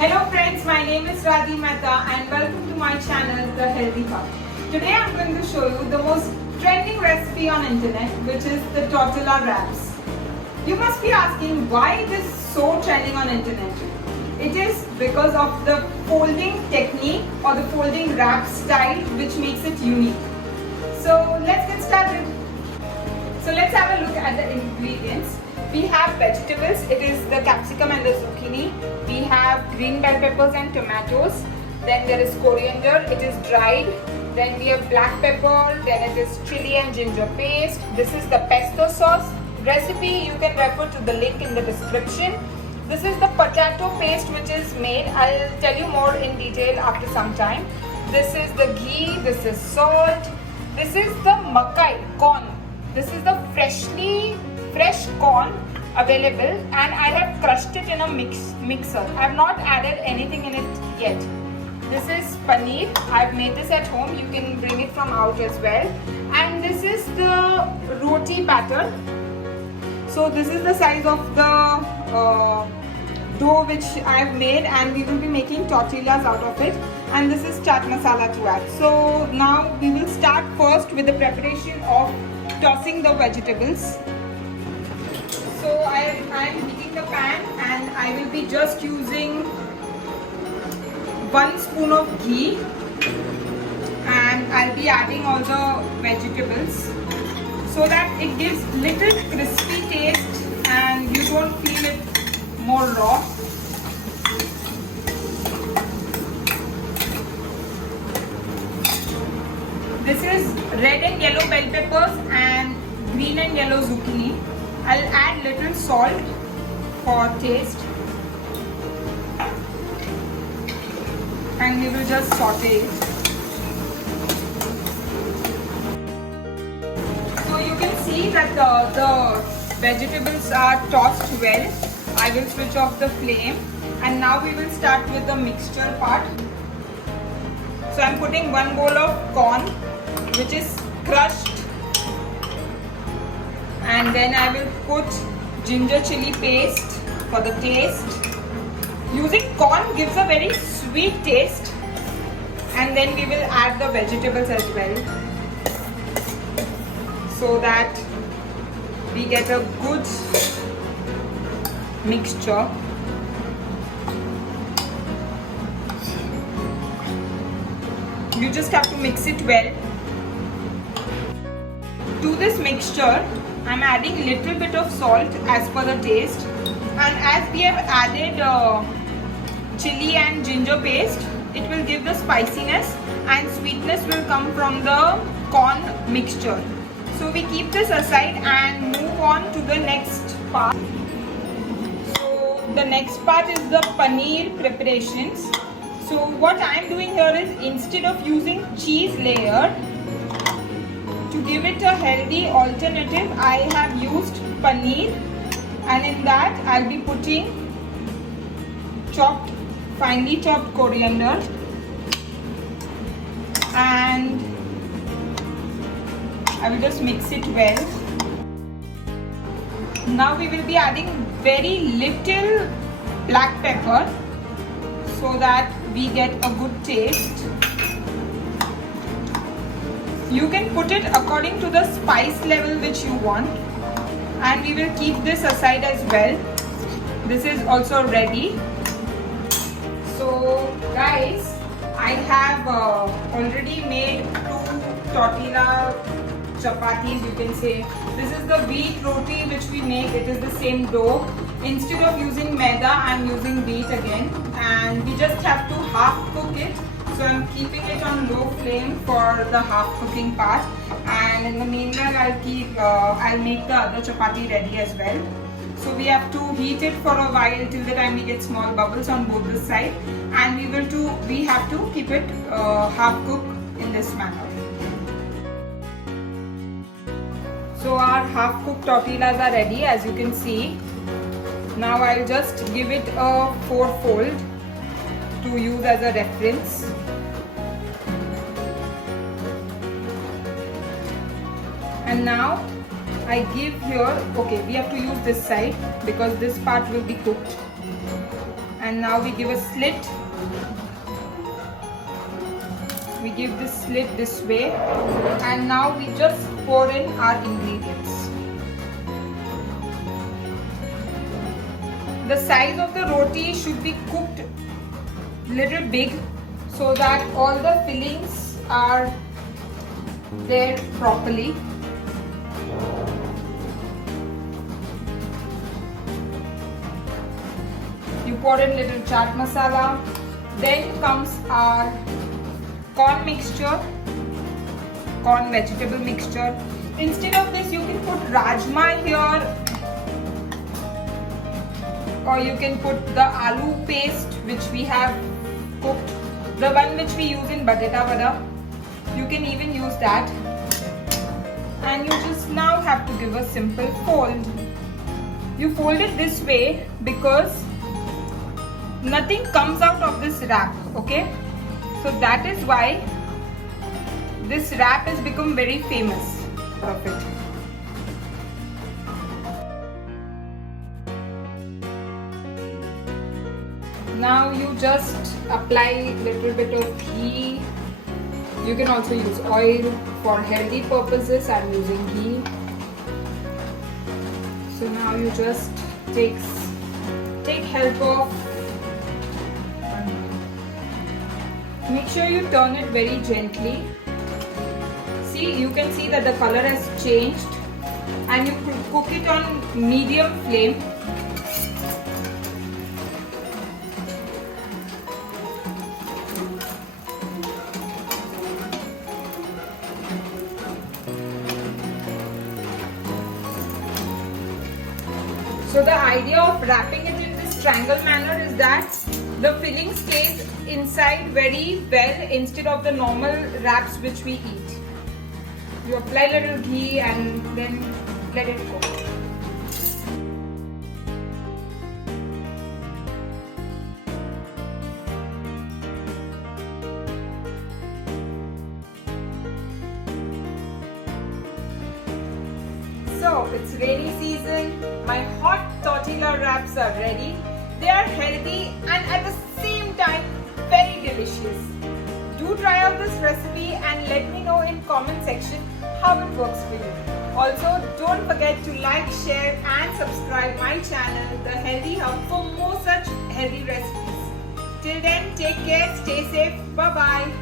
Hello friends, my name is Radhi Mehta and welcome to my channel The Healthy Hub. Today I am going to show you the most trending recipe on internet, which is the tortilla wraps. You must be asking why this is so trending on internet. It is because of the folding technique or the folding wrap style which makes it unique. So let's get started. So let's have a look at the ingredients. We have vegetables, it is the capsicum and the zucchini. We have green bell peppers and tomatoes. Then there is coriander, it is dried. Then we have black pepper, then it is chili and ginger paste. This is the pesto sauce. Recipe you can refer to the link in the description. This is the potato paste which is made. I'll tell you more in detail after some time. This is the ghee, this is salt. This is the makai, corn. This is the fresh corn available, and I have crushed it in a mixer. I have not added anything in it yet. This is paneer. I have made this at home. You can bring it from out as well. And this is the roti batter. So this is the size of the dough which I have made, and we will be making tortillas out of it. And this is chaat masala to add. So now we will start first with the preparation of tossing the vegetables. So I am heating the pan and I will be just using 1 spoon of ghee, and I'll be adding all the vegetables so that it gives little crispy taste and you don't feel it more raw. This is red and yellow bell peppers and green and yellow zucchini. I'll add little salt for taste, and we will just saute it. So you can see that the vegetables are tossed well. I will switch off the flame, and now we will start with the mixture part. So I'm putting 1 bowl of corn which is crushed, and then I will put ginger chili paste for the taste. Using corn gives a very sweet taste, and then we will add the vegetables as well so that we get a good mixture. You just have to mix it well. To this mixture, I'm adding little bit of salt as per the taste, and as we have added chili and ginger paste, it will give the spiciness, and sweetness will come from the corn mixture. So we keep this aside and move on to the next part. So the next part is the paneer preparations. So what I am doing here is, instead of using cheese layer, to give it a healthy alternative, I have used paneer, and in that I'll be putting finely chopped coriander, and I will just mix it well. Now we will be adding very little black pepper so that we get a good taste. You can put it according to the spice level which you want, and we will keep this aside as well. This is also ready. So guys, I have already made 2 tortilla chapatis, you can say. This is the wheat roti which we make. It is the same dough. Instead of using maida, I am using wheat again, and we just have to half cook it. So I'm keeping it on low flame for the half cooking part, and in the meanwhile I'll make the other chapati ready as well. So we have to heat it for a while till the time we get small bubbles on both the sides, and we have to keep it half cooked in this manner. So our half cooked tortillas are ready, as you can see. Now I'll just give it a 4-fold to use as a reference. And now I give here, okay, we have to use this side because this part will be cooked. and now we give a slit. We give this slit this way, and now we just pour in our ingredients. The size of the roti should be cooked little big so that all the fillings are there properly. You pour in little chaat masala. Then comes our corn mixture, corn vegetable mixture. Instead of this, you can put rajma here, or you can put the aloo paste which we have cooked, the one which we use in batata vada. You can even use that. And you just now have to give a simple fold. You fold it this way because nothing comes out of this wrap, okay? So that is why this wrap has become very famous of it. Now you just apply little bit of ghee. You can also use oil. For healthy purposes, I'm using ghee. So now you just take help of. Make sure you turn it very gently. See, you can see that the color has changed, and you cook it on medium flame. So the idea of wrapping it in this triangle manner is that the filling stays inside very well instead of the normal wraps which we eat. You apply little ghee and then let it go. So it's rainy season. My hot tortilla wraps are ready. They are healthy and at the same time very delicious. Do try out this recipe and let me know in comment section how it works for you. Also, don't forget to like, share and subscribe my channel, The Healthy Hub, for more such healthy recipes. Till then, take care, stay safe, bye bye.